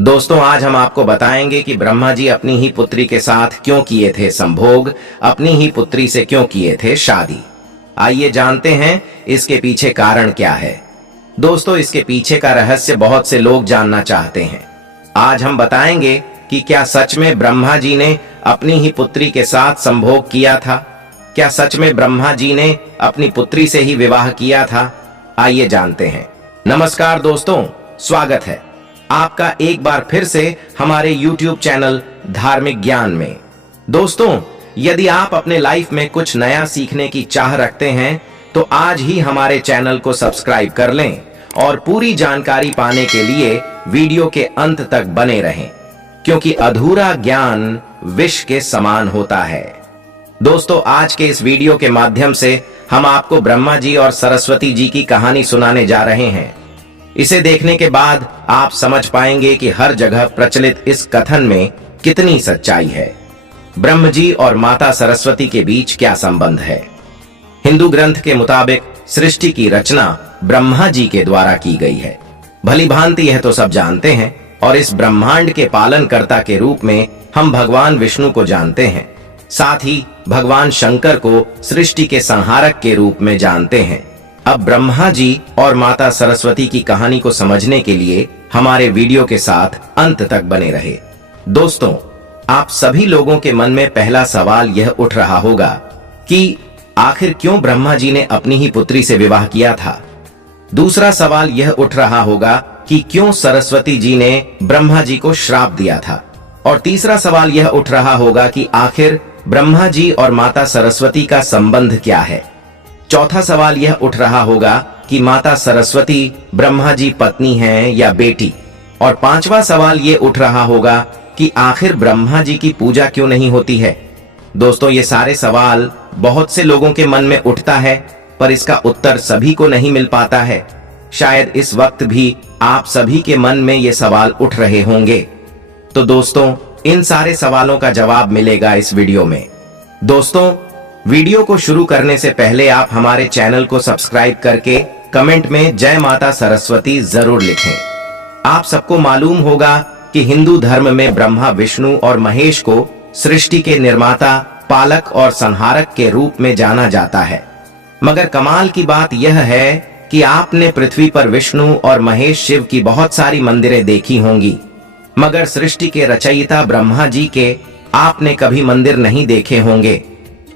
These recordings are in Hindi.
दोस्तों, आज हम आपको बताएंगे कि ब्रह्मा जी अपनी ही पुत्री के साथ क्यों किए थे संभोग, अपनी ही पुत्री से क्यों किए थे शादी। आइए जानते हैं इसके पीछे कारण क्या है। दोस्तों, इसके पीछे का रहस्य बहुत से लोग जानना चाहते हैं। आज हम बताएंगे कि क्या सच में ब्रह्मा जी ने अपनी ही पुत्री के साथ संभोग किया था। क्या सच में ब्रह्मा जी ने अपनी पुत्री से ही विवाह किया था। आइए जानते हैं। नमस्कार दोस्तों, स्वागत है आपका एक बार फिर से हमारे YouTube चैनल धार्मिक ज्ञान में। दोस्तों, यदि आप अपने लाइफ में कुछ नया सीखने की चाह रखते हैं तो आज ही हमारे चैनल को सब्सक्राइब कर लें और पूरी जानकारी पाने के लिए वीडियो के अंत तक बने रहें, क्योंकि अधूरा ज्ञान विष के समान होता है। दोस्तों, आज के इस वीडियो के माध्यम से हम आपको ब्रह्मा जी और सरस्वती जी की कहानी सुनाने जा रहे हैं। इसे देखने के बाद आप समझ पाएंगे कि हर जगह प्रचलित इस कथन में कितनी सच्चाई है। ब्रह्म जी और माता सरस्वती के बीच क्या संबंध है। हिंदू ग्रंथ के मुताबिक सृष्टि की रचना ब्रह्मा जी के द्वारा की गई है। भली भांति यह तो सब जानते हैं, और इस ब्रह्मांड के पालनकर्ता के रूप में हम भगवान विष्णु को जानते हैं। साथ ही भगवान शंकर को सृष्टि के संहारक के रूप में जानते हैं। अब ब्रह्मा जी और माता सरस्वती की कहानी को समझने के लिए हमारे वीडियो के साथ अंत तक बने रहे। दोस्तों, आप सभी लोगों के मन में पहला सवाल यह उठ रहा होगा कि आखिर क्यों ब्रह्मा जी ने अपनी ही पुत्री से विवाह किया था। दूसरा सवाल यह उठ रहा होगा कि क्यों सरस्वती जी ने ब्रह्मा जी को श्राप दिया था। और तीसरा सवाल यह उठ रहा होगा कि आखिर ब्रह्मा जी और माता सरस्वती का संबंध क्या है। चौथा सवाल यह उठ रहा होगा कि माता सरस्वती ब्रह्मा जी पत्नी हैं या बेटी। और पांचवा सवाल यह उठ रहा होगा कि आखिर ब्रह्मा जी की पूजा क्यों नहीं होती है। दोस्तों, ये सारे सवाल बहुत से लोगों के मन में उठता है, पर इसका उत्तर सभी को नहीं मिल पाता है। शायद इस वक्त भी आप सभी के मन में ये सवाल उठ रहे होंगे। तो दोस्तों, इन सारे सवालों का जवाब मिलेगा इस वीडियो में। दोस्तों, वीडियो को शुरू करने से पहले आप हमारे चैनल को सब्सक्राइब करके कमेंट में जय माता सरस्वती जरूर लिखें। आप सबको मालूम होगा कि हिंदू धर्म में ब्रह्मा, विष्णु और महेश को सृष्टि के निर्माता, पालक और संहारक के रूप में जाना जाता है। मगर कमाल की बात यह है कि आपने पृथ्वी पर विष्णु और महेश शिव की बहुत सारी मंदिरें देखी होंगी, मगर सृष्टि के रचयिता ब्रह्मा जी के आपने कभी मंदिर नहीं देखे होंगे।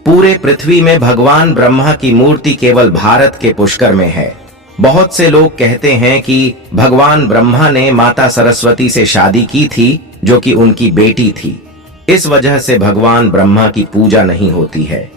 पूरे पृथ्वी में भगवान ब्रह्मा की मूर्ति केवल भारत के पुष्कर में है। बहुत से लोग कहते हैं कि भगवान ब्रह्मा ने माता सरस्वती से शादी की थी, जो कि उनकी बेटी थी। इस वजह से भगवान ब्रह्मा की पूजा नहीं होती है।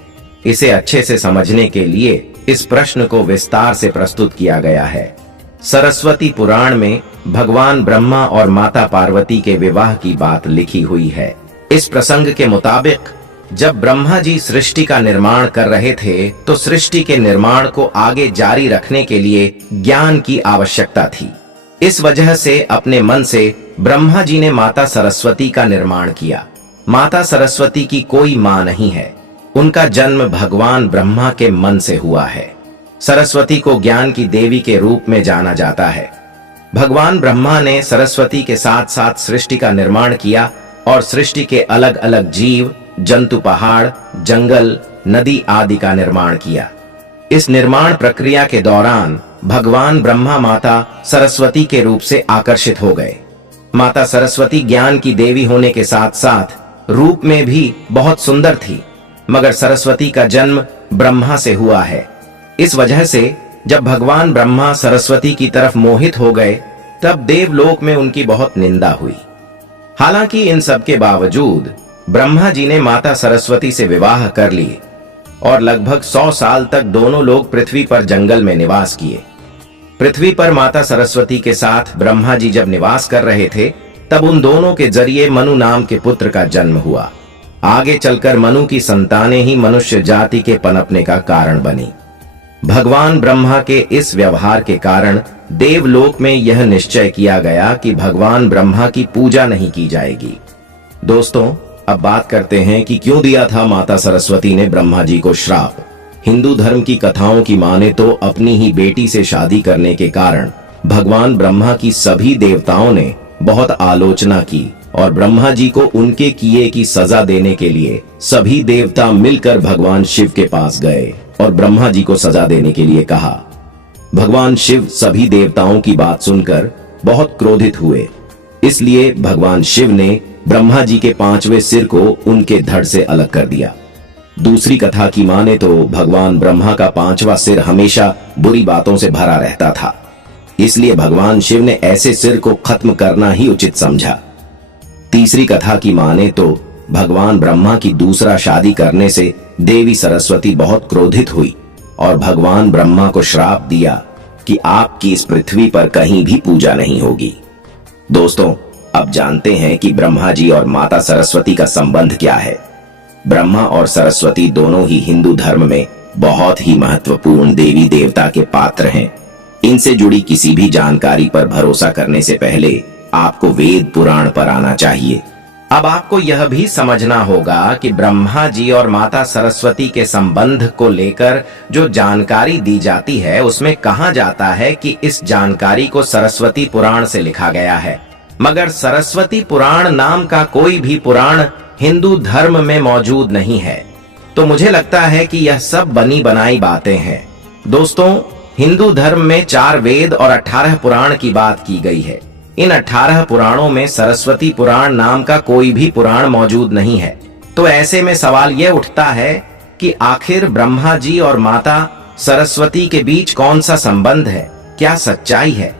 इसे अच्छे से समझने के लिए इस प्रश्न को विस्तार से प्रस्तुत किया गया है। सरस्वती पुराण में भगवान ब्रह्मा और माता पार्वती के विवाह की बात लिखी हुई है। इस प्रसंग के मुताबिक जब ब्रह्मा जी सृष्टि का निर्माण कर रहे थे तो सृष्टि के निर्माण को आगे जारी रखने के लिए ज्ञान की आवश्यकता थी। इस वजह से अपने मन से ब्रह्मा जी ने माता सरस्वती का निर्माण किया। माता सरस्वती की कोई मां नहीं है, उनका जन्म भगवान ब्रह्मा के मन से हुआ है। सरस्वती को ज्ञान की देवी के रूप में जाना जाता है। भगवान ब्रह्मा ने सरस्वती के साथ साथ सृष्टि का निर्माण किया और सृष्टि के अलग अलग जीव, जंतु, पहाड़, जंगल, नदी आदि का निर्माण किया। इस निर्माण प्रक्रिया के दौरान भगवान ब्रह्मा माता सरस्वती के रूप से आकर्षित हो गए। माता सरस्वती ज्ञान की देवी होने के साथ साथ रूप में भी बहुत सुंदर थी, मगर सरस्वती का जन्म ब्रह्मा से हुआ है। इस वजह से जब भगवान ब्रह्मा सरस्वती की तरफ मोहित हो गए, तब देवलोक में उनकी बहुत निंदा हुई। हालांकि इन सब के बावजूद ब्रह्मा जी ने माता सरस्वती से विवाह कर लिए और लगभग 100 साल तक दोनों लोग पृथ्वी पर जंगल में निवास किए। पृथ्वी पर माता सरस्वती के साथ ब्रह्मा जी जब निवास कर रहे थे, तब उन दोनों के जरिए मनु नाम के पुत्र का जन्म हुआ। आगे चलकर मनु की संतानें ही मनुष्य जाति के पनपने का कारण बनी। भगवान ब्रह्मा के इस व्यवहार के कारण देवलोक में यह निश्चय किया गया कि भगवान ब्रह्मा की पूजा नहीं की जाएगी। दोस्तों, अब बात करते हैं कि क्यों दिया था माता सरस्वती ने ब्रह्मा जी को श्राप। हिंदू धर्म की कथाओं की माने तो अपनी ही बेटी से शादी करने के कारण भगवान ब्रह्मा की सभी देवताओं ने बहुत आलोचना की और ब्रह्मा जी को उनके किए की सजा देने के लिए सभी देवता मिलकर भगवान शिव के पास गए और ब्रह्मा जी को सजा देने के लिए कहा। भगवान शिव सभी देवताओं की बात सुनकर बहुत क्रोधित हुए, इसलिए भगवान शिव ने ब्रह्मा जी के 5वें सिर को उनके धड़ से अलग कर दिया। दूसरी कथा की माने तो भगवान ब्रह्मा का 5वां सिर हमेशा बुरी बातों से भरा रहता था, इसलिए भगवान शिव ने ऐसे सिर को खत्म करना ही उचित समझा। तीसरी कथा की माने तो भगवान ब्रह्मा की दूसरा शादी करने से देवी सरस्वती बहुत क्रोधित हुई और भगवान ब्रह्मा को श्राप दिया कि आपकी इस पृथ्वी पर कहीं भी पूजा नहीं होगी। दोस्तों, अब जानते हैं कि ब्रह्मा जी और माता सरस्वती का संबंध क्या है। ब्रह्मा और सरस्वती दोनों ही हिंदू धर्म में बहुत ही महत्वपूर्ण देवी देवता के पात्र हैं। इनसे जुड़ी किसी भी जानकारी पर भरोसा करने से पहले आपको वेद पुराण पर आना चाहिए। अब आपको यह भी समझना होगा कि ब्रह्मा जी और माता सरस्वती के संबंध को लेकर जो जानकारी दी जाती है उसमें कहा जाता है कि इस जानकारी को सरस्वती पुराण से लिखा गया है, मगर सरस्वती पुराण नाम का कोई भी पुराण हिंदू धर्म में मौजूद नहीं है। तो मुझे लगता है कि यह सब बनी बनाई बातें हैं। दोस्तों, हिंदू धर्म में 4 वेद और 18 पुराण की बात की गई है। इन 18 पुराणों में सरस्वती पुराण नाम का कोई भी पुराण मौजूद नहीं है। तो ऐसे में सवाल यह उठता है कि आखिर ब्रह्मा जी और माता सरस्वती के बीच कौन सा संबंध है, क्या सच्चाई है।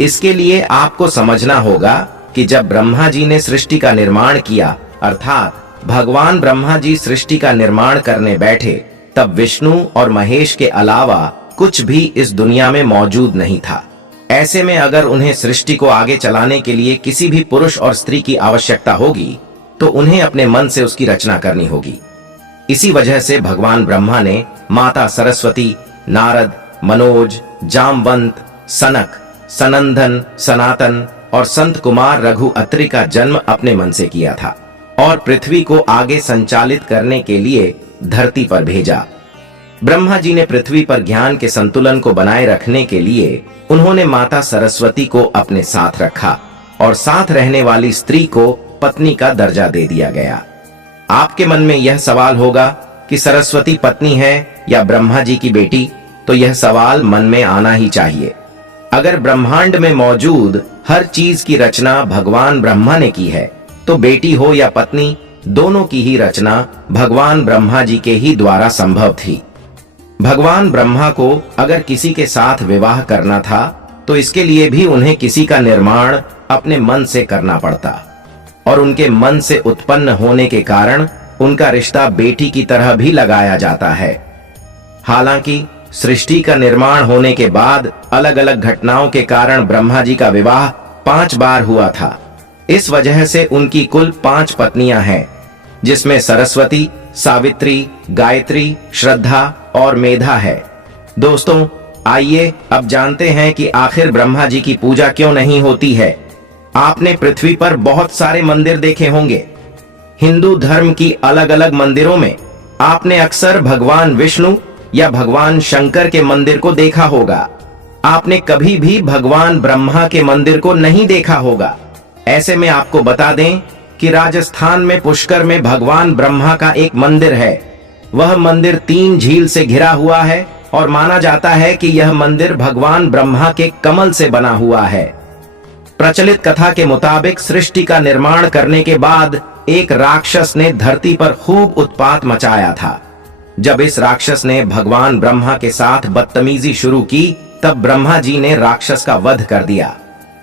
इसके लिए आपको समझना होगा कि जब ब्रह्मा जी ने सृष्टि का निर्माण किया, अर्थात भगवान ब्रह्मा जी सृष्टि का निर्माण करने बैठे, तब विष्णु और महेश के अलावा कुछ भी इस दुनिया में मौजूद नहीं था। ऐसे में अगर उन्हें सृष्टि को आगे चलाने के लिए किसी भी पुरुष और स्त्री की आवश्यकता होगी तो उन्हें अपने मन से उसकी रचना करनी होगी। इसी वजह से भगवान ब्रह्मा ने माता सरस्वती, नारद, मनोज, जामवंत, सनक, सनंदन, सनातन और संत कुमार रघु अत्रि का जन्म अपने मन से किया था और पृथ्वी को आगे संचालित करने के लिए धरती पर भेजा। ब्रह्मा जी ने पृथ्वी पर ज्ञान के संतुलन को बनाए रखने के लिए उन्होंने माता सरस्वती को अपने साथ रखा और साथ रहने वाली स्त्री को पत्नी का दर्जा दे दिया गया। आपके मन में यह सवाल होगा कि सरस्वती पत्नी है या ब्रह्मा जी की बेटी, तो यह सवाल मन में आना ही चाहिए। अगर ब्रह्मांड में मौजूद हर चीज की रचना भगवान ब्रह्मा ने की है, तो बेटी हो या पत्नी, दोनों की ही रचना भगवान ब्रह्मा जी के ही द्वारा संभव थी। भगवान ब्रह्मा को अगर किसी के साथ विवाह करना था तो इसके लिए भी उन्हें किसी का निर्माण अपने मन से करना पड़ता और उनके मन से उत्पन्न होने के कारण उनका रिश्ता बेटी की तरह भी लगाया जाता है। हालांकि सृष्टि का निर्माण होने के बाद अलग अलग घटनाओं के कारण ब्रह्मा जी का विवाह 5 बार हुआ था। इस वजह से उनकी कुल 5 पत्नियां हैं, जिसमें सरस्वती, सावित्री, गायत्री, श्रद्धा और मेधा है। दोस्तों, आइए अब जानते हैं कि आखिर ब्रह्मा जी की पूजा क्यों नहीं होती है। आपने पृथ्वी पर बहुत सारे मंदिर देखे होंगे। हिंदू धर्म की अलग अलग मंदिरों में आपने अक्सर भगवान विष्णु या भगवान शंकर के मंदिर को देखा होगा। आपने कभी भी भगवान ब्रह्मा के मंदिर को नहीं देखा होगा। ऐसे में आपको बता दें कि राजस्थान में पुष्कर में भगवान ब्रह्मा का एक मंदिर है। वह मंदिर 3 झील से घिरा हुआ है और माना जाता है कि यह मंदिर भगवान ब्रह्मा के कमल से बना हुआ है। प्रचलित कथा के मुताबिक सृष्टि का निर्माण करने के बाद एक राक्षस ने धरती पर खूब उत्पात मचाया था। जब इस राक्षस ने भगवान ब्रह्मा के साथ बदतमीजी शुरू की, तब ब्रह्मा जी ने राक्षस का वध कर दिया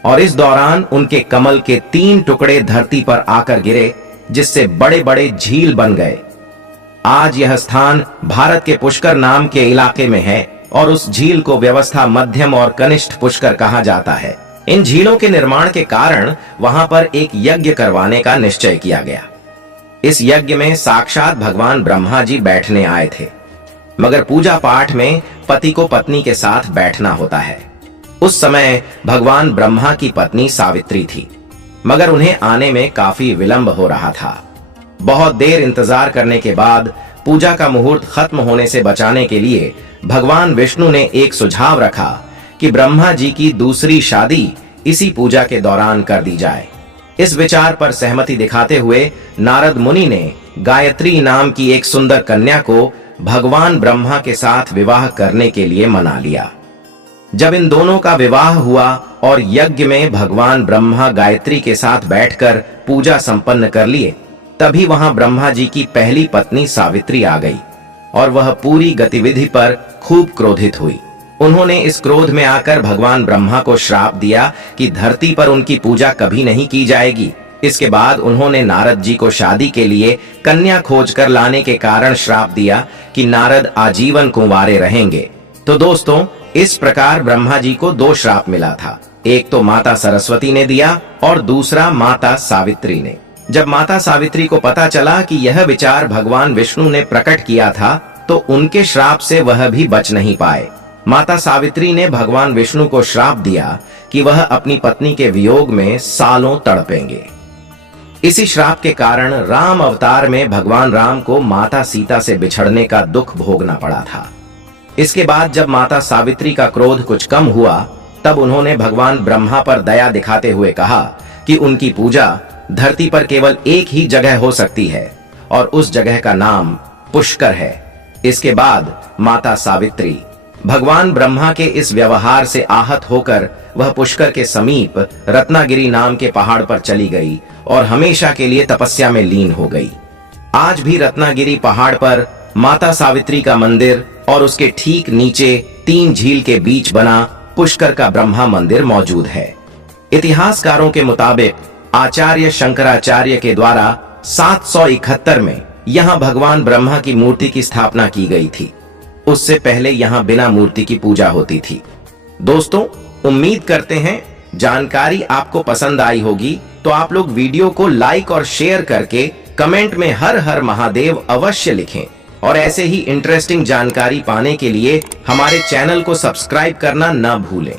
और इस दौरान उनके कमल के 3 टुकड़े धरती पर आकर गिरे, जिससे बड़े बड़े झील बन गए। आज यह स्थान भारत के पुष्कर नाम के इलाके में है और उस झील को व्यवस्था मध्यम और कनिष्ठ पुष्कर कहा जाता है। इन झीलों के निर्माण के कारण वहां पर एक यज्ञ करवाने का निश्चय किया गया। इस यज्ञ में साक्षात भगवान ब्रह्मा जी बैठने आए थे, मगर पूजा पाठ में पति को पत्नी के साथ बैठना होता है। उस समय भगवान ब्रह्मा की पत्नी सावित्री थी, मगर उन्हें आने में काफी विलंब हो रहा था। बहुत देर इंतजार करने के बाद पूजा का मुहूर्त खत्म होने से बचाने के लिए भगवान विष्णु ने एक सुझाव रखा कि ब्रह्मा जी की दूसरी शादी इसी पूजा के दौरान कर दी जाए। इस विचार पर सहमति दिखाते हुए नारद मुनि ने गायत्री नाम की एक सुंदर कन्या को भगवान ब्रह्मा के साथ विवाह करने के लिए मना लिया। जब इन दोनों का विवाह हुआ और यज्ञ में भगवान ब्रह्मा गायत्री के साथ बैठकर पूजा संपन्न कर लिए, तभी वहां ब्रह्मा जी की पहली पत्नी सावित्री आ गई और वह पूरी गतिविधि पर खूब क्रोधित हुई। उन्होंने इस क्रोध में आकर भगवान ब्रह्मा को श्राप दिया कि धरती पर उनकी पूजा कभी नहीं की जाएगी। इसके बाद उन्होंने नारद जी को शादी के लिए कन्या खोज कर लाने के कारण श्राप दिया कि नारद आजीवन कुंवारे रहेंगे। तो दोस्तों, इस प्रकार ब्रह्मा जी को दो श्राप मिला था। एक तो माता सरस्वती ने दिया और दूसरा माता सावित्री ने। जब माता सावित्री को पता चला कि यह विचार भगवान विष्णु ने प्रकट किया था, तो उनके श्राप से वह भी बच नहीं पाए। माता सावित्री ने भगवान विष्णु को श्राप दिया कि वह अपनी पत्नी के वियोग में सालों तड़पेंगे। इसी श्राप के कारण राम अवतार में भगवान राम को माता सीता से बिछड़ने का दुख भोगना पड़ा था। इसके बाद जब माता सावित्री का क्रोध कुछ कम हुआ, तब उन्होंने भगवान ब्रह्मा पर दया दिखाते हुए कहा कि उनकी पूजा धरती पर केवल एक ही जगह हो सकती है और उस जगह का नाम पुष्कर है। इसके बाद माता सावित्री भगवान ब्रह्मा के इस व्यवहार से आहत होकर वह पुष्कर के समीप रत्नागिरी नाम के पहाड़ पर चली गई और हमेशा के लिए तपस्या में लीन हो गई। आज भी रत्नागिरी पहाड़ पर माता सावित्री का मंदिर और उसके ठीक नीचे 3 झील के बीच बना पुष्कर का ब्रह्मा मंदिर मौजूद है। इतिहासकारों के मुताबिक आचार्य शंकराचार्य के द्वारा 771 में यहाँ भगवान ब्रह्मा की मूर्ति की स्थापना की गई थी। उससे पहले यहाँ बिना मूर्ति की पूजा होती थी। दोस्तों, उम्मीद करते हैं जानकारी आपको पसंद आई होगी। तो आप लोग वीडियो को लाइक और शेयर करके कमेंट में हर हर महादेव अवश्य लिखें और ऐसे ही इंटरेस्टिंग जानकारी पाने के लिए हमारे चैनल को सब्सक्राइब करना न भूलें।